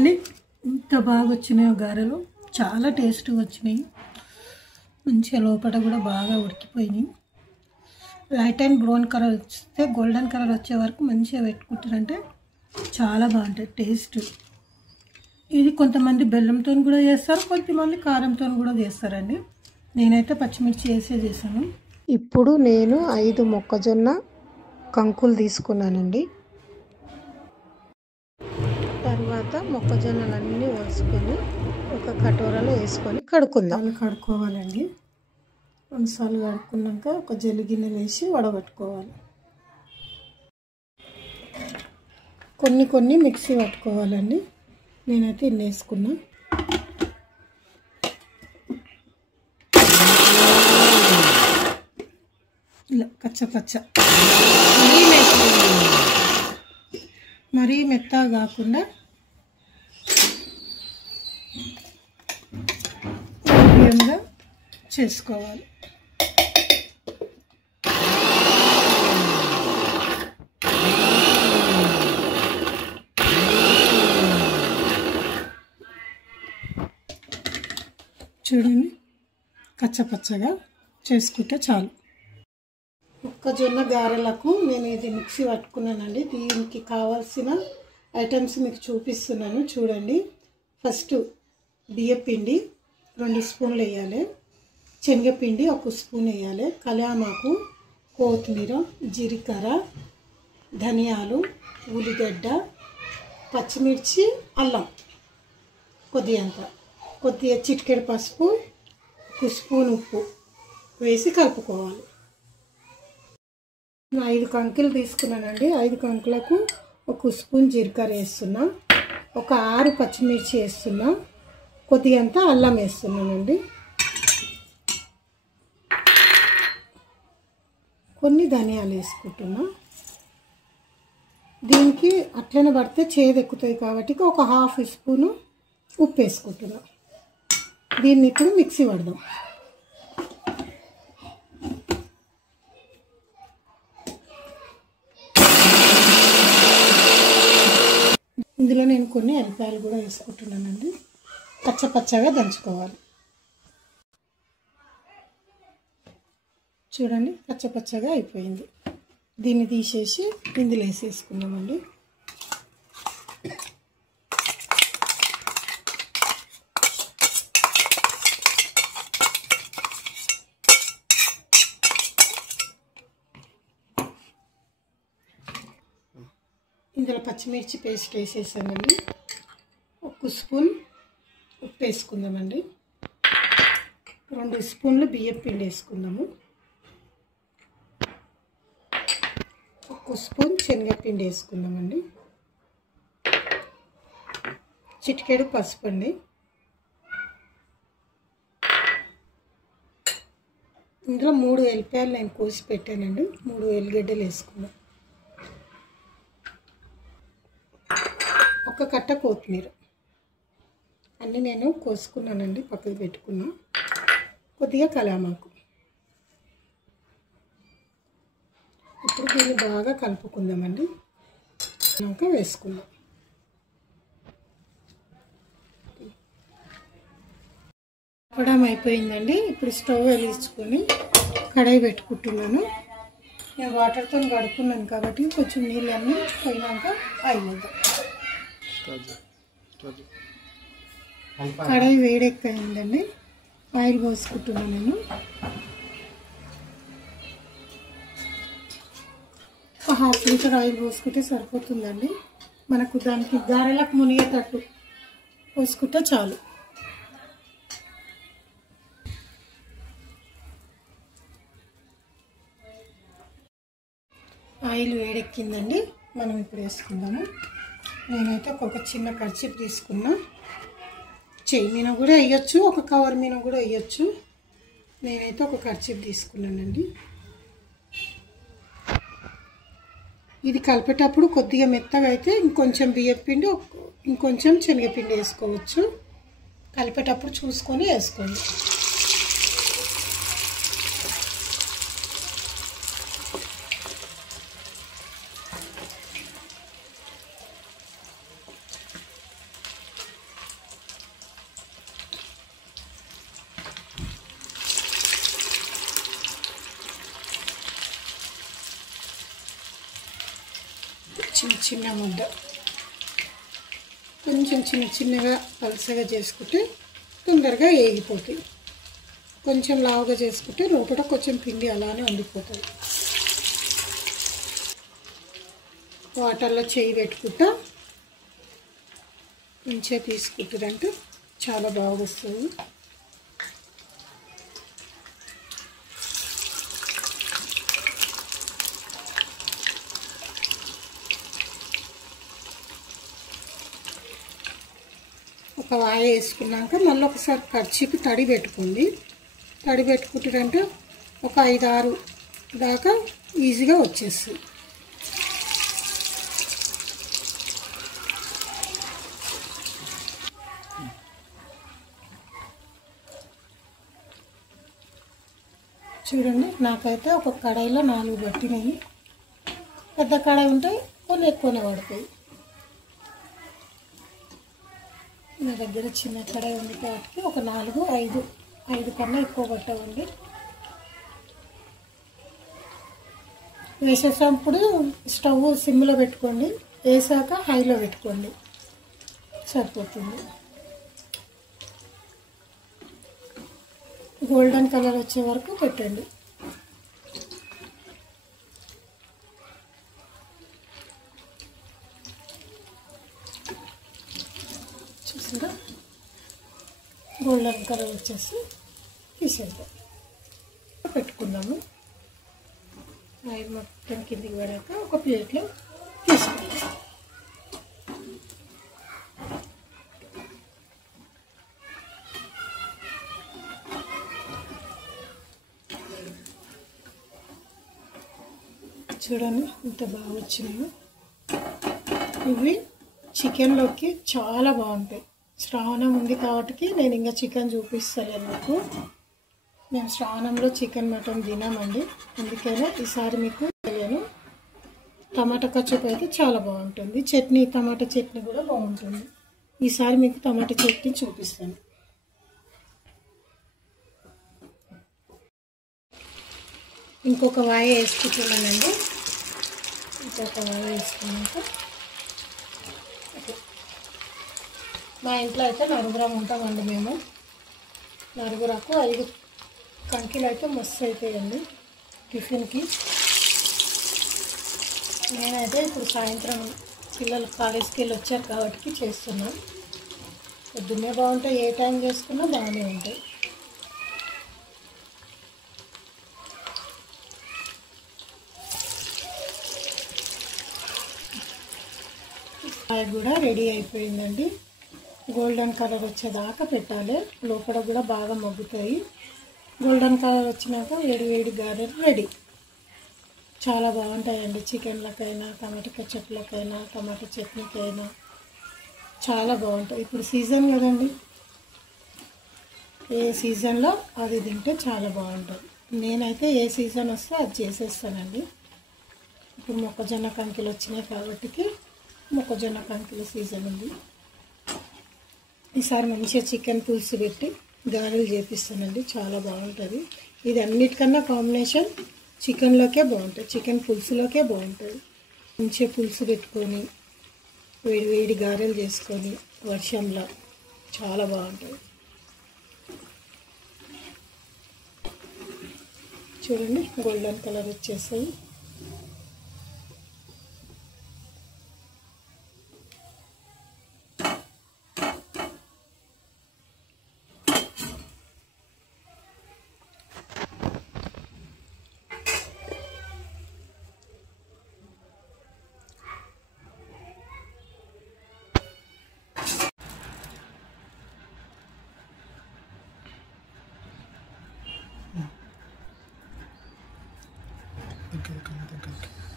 చూడండి ఎంత బాగా వచ్చినాయో గారెలు, చాలా టేస్ట్గా వచ్చినాయి. మంచిగా లోపల కూడా బాగా ఉడికిపోయినాయి. లైట్ అండ్ బ్రౌన్ కలర్ వస్తే గోల్డెన్ కలర్ వచ్చే వరకు మంచిగా పెట్టుకుంటారంటే చాలా బాగుంటుంది టేస్ట్. ఇది కొంతమంది బెల్లంతో కూడా చేస్తారు, కొంతమంది కారంతో కూడా చేస్తారండి. నేనైతే పచ్చిమిర్చి వేసే చేశాను. ఇప్పుడు నేను 5 మొక్కజొన్న కంకులు తీసుకున్నానండి. తర్వాత మొక్కజొన్నలన్నీ వలుసుకొని ఒక కటోరలో వేసుకొని కడుక్కోవాలండి. 2 సార్లు కడుక్కున్నాక ఒక జల్లి గిన్నెలు వేసి వడగట్టుకోవాలి. కొన్ని మిక్సీ పట్టుకోవాలండి. నేనైతే ఇన్ని వేసుకున్నా. ఇలా కచ్చపచ్చ, మరీ మెత్తగా కాకుండా మీడియంగా చేసుకోవాలి. చూడండి, కచ్చపచ్చగా చేసుకుంటే చాలు. మొక్కజొన్న గారెలకు నేను ఇది మిక్సీ పట్టుకున్నానండి. దీనికి కావాల్సిన ఐటమ్స్ మీకు చూపిస్తున్నాను చూడండి. ఫస్ట్ బియ్యపిండి 2 స్పూన్లు వేయాలి, శనగపిండి 1 స్పూన్ వేయాలి, కళ్యామాకు, కొత్తిమీర, జీలకర్ర, ధనియాలు, ఉల్లిగడ్డ, పచ్చిమిర్చి, అల్లం కొద్దిగా చిటికెడు పసుపు, 1 స్పూన్ ఉప్పు వేసి కలుపుకోవాలి. 5 కంకులు తీసుకున్నానండి. 5 కంకులకు 1 స్పూన్ జీలకర్ర వేస్తున్నా, ఒక 6 పచ్చిమిర్చి వేస్తున్నా, కొద్దిగంత అల్లం వేస్తున్నానండి, కొన్ని ధనియాలు వేసుకుంటున్నా. దీనికి అట్లనే పడితే చేదు ఎక్కుతాయి కాబట్టి ఒక 1/2 స్పూను ఉప్పు వేసుకుంటున్నా. దీన్ని ఇప్పుడు మిక్సీ పడదాం. ఇందులో నేను కొన్ని ఎల్లిపాయలు కూడా వేసుకుంటున్నానండి. పచ్చపచ్చగా దంచుకోవాలి. చూడండి, పచ్చపచ్చగా అయిపోయింది. దీన్ని తీసేసి ఇందులో వేసేసుకున్నామండి. ఇందులో పచ్చిమిర్చి పేస్ట్ వేసేసానండి. 1 స్పూన్ ఉప్పు వేసుకుందామండి. 2 స్పూన్లు బియ్యం పిండి వేసుకుందాము. 1 స్పూన్ శనగపిండి వేసుకుందామండి. చిటికెడు పసుపు అండి. ఇందులో 3 ఎల్లిపాయలు నేను కోసి పెట్టానండి. 3 ఎల్లిగడ్డలు వేసుకుందాం. 1 కట్ట కొత్తిమీర అన్నీ నేను కోసుకున్నానండి, పక్కకు పెట్టుకున్నా. కొద్దిగా కళ్యామాకు. ఇప్పుడు దీన్ని బాగా కలుపుకుందామండి. ఇంకా వేసుకుందాం. కలపడం అయిపోయిందండి. ఇప్పుడు స్టవ్ వెలిగించుకొని కడాయి పెట్టుకుంటున్నాను. నేను వాటర్తో కడుక్కున్నాను కాబట్టి కొంచెం నీళ్ళన్నీ పోయినాక ఆయిల్ వేద్దాం. కడాయి వేడెక్కిందండి. ఆయిల్ పోసుకుంటున్నాను నేను. 1/2 లీటర్ ఆయిల్ పోసుకుంటే సరిపోతుందండి. మనకు దానికి గారెలకు మునిగేటట్టు పోసుకుంటే చాలు. ఆయిల్ వేడెక్కిందండి. మనం ఇప్పుడు వేసుకుందాము. నేనైతే ఒక చిన్న కర్చీఫ్ తీసుకున్నా. చెయ్యి మీద కూడా వేయచ్చు, ఒక కవర్ మీద కూడా వేయచ్చు. నేనైతే ఒక కర్చీఫ్ తీసుకున్నానండి. ఇది కలిపేటప్పుడు కొద్దిగా మెత్తగా అయితే ఇంకొంచెం బియ్యపిండి, ఇంకొంచెం శనగపిండి వేసుకోవచ్చు. కలిపేటప్పుడు చూసుకొని వేసుకోండి. చిన్న ముద్ద కొంచెం చిన్న చిన్నగా పలసగా చేసుకుంటే తొందరగా వేగిపోతాయి. కొంచెం లావుగా చేసుకుంటే లోపల కొంచెం పిండి అలానే ఉండిపోతుంది. వాటర్లో చేయి పెట్టుకుంటా మంచిగా తీసుకుంటారంటే చాలా బాగా వస్తుంది. ఒక వాయ వేసుకున్నాక మళ్ళీ ఒకసారి కర్చీకి తడి పెట్టుకోండి. తడి పెట్టుకుంటారంటే ఒక 5-6 దాకా ఈజీగా వచ్చేస్తుంది. చూడండి, నాకైతే ఒక కడాయిలో 4 పట్టినాయి. పెద్ద కడాయి ఉంటే కొన్ని ఎక్కువనే పడతాయి. నా దగ్గర చిన్న కడాయి ఉంది కాబట్టి ఒక 4-5 కన్నా ఎక్కువ పట్టవండి. వేసేటప్పుడు స్టవ్ సిమ్లో పెట్టుకోండి, వేసాక హైలో పెట్టుకోండి, సరిపోతుంది. గోల్డెన్ కలర్ వచ్చే వరకు పెట్టండి. చూసారా, గోల్డెన్ కలర్ వచ్చేసి తీసేద్దాం. పెట్టుకుందాము. ఆయిల్ మొత్తం కిందికి పడాక ఒక ప్లేట్లో తీసుకుందాం. చూడండి ఇంత బాగా వచ్చినాయి. ఇవి చికెన్లోకి చాలా బాగుంటాయి. శ్రావణం ఉంది కాబట్టి నేను ఇంకా చికెన్ చూపిస్తాను మీకు. మేము శ్రావణంలో చికెన్ మటన్ తినామండి, అందుకనే ఈసారి మీకు తెలియను. టమాటా కచ్చప్ అయితే చాలా బాగుంటుంది. చట్నీ, టమాటా చట్నీ కూడా బాగుంటుంది. ఈసారి మీకు టమాటా చట్నీ చూపిస్తాను. ఇంకొక వాయ వేసుకుంటున్నానండి. ఇంకొక వాయ వేసుకున్నాక మా ఇంట్లో అయితే 4 ఉంటామండి మేము. 4కు 5 కంకిలు అయితే మస్తు అవుతాయండి టిఫిన్కి. నేనైతే ఇప్పుడు సాయంత్రం పిల్లలు కాలేజీకి వెళ్ళి వచ్చారు కాబట్టి చేస్తున్నాను. పొద్దున్నే బాగుంటాయి, ఏ టైం చేసుకున్నా బాగానే ఉంటాయి. ఫ్రై కూడా రెడీ అయిపోయిందండి. గోల్డెన్ కలర్ వచ్చేదాకా పెట్టాలి, లోపల కూడా బాగా మగ్గుతాయి. గోల్డెన్ కలర్ వచ్చినాక వేడి గారెలు రెడీ. చాలా బాగుంటాయండి చికెన్లకైనా, టమాటా కచ్చప్లకైనా, టమాటా చట్నీకైనా చాలా బాగుంటాయి. ఇప్పుడు సీజన్ కదండి, ఏ సీజన్లో అది తింటే చాలా బాగుంటుంది. నేనైతే ఏ సీజన్ వస్తే అది చేసేస్తానండి. ఇప్పుడు మొక్కజొన్న కంకిలు వచ్చినాయి కాబట్టి మొక్కజొన్న కంకిల సీజన్ ఉంది. ఈసారి మంచిగా చికెన్ పులుసు పెట్టి గారెలు చేపిస్తానండి, చాలా బాగుంటుంది. ఇది అన్నిటికన్నా కాంబినేషన్ చికెన్లోకే బాగుంటుంది, చికెన్ పులుసులోకే బాగుంటుంది. మంచిగా పులుసు పెట్టుకొని వేడి గారెలు చేసుకొని వర్షంలో చాలా బాగుంటుంది. చూడండి గోల్డెన్ కలర్ వచ్చేసాయి. Okay.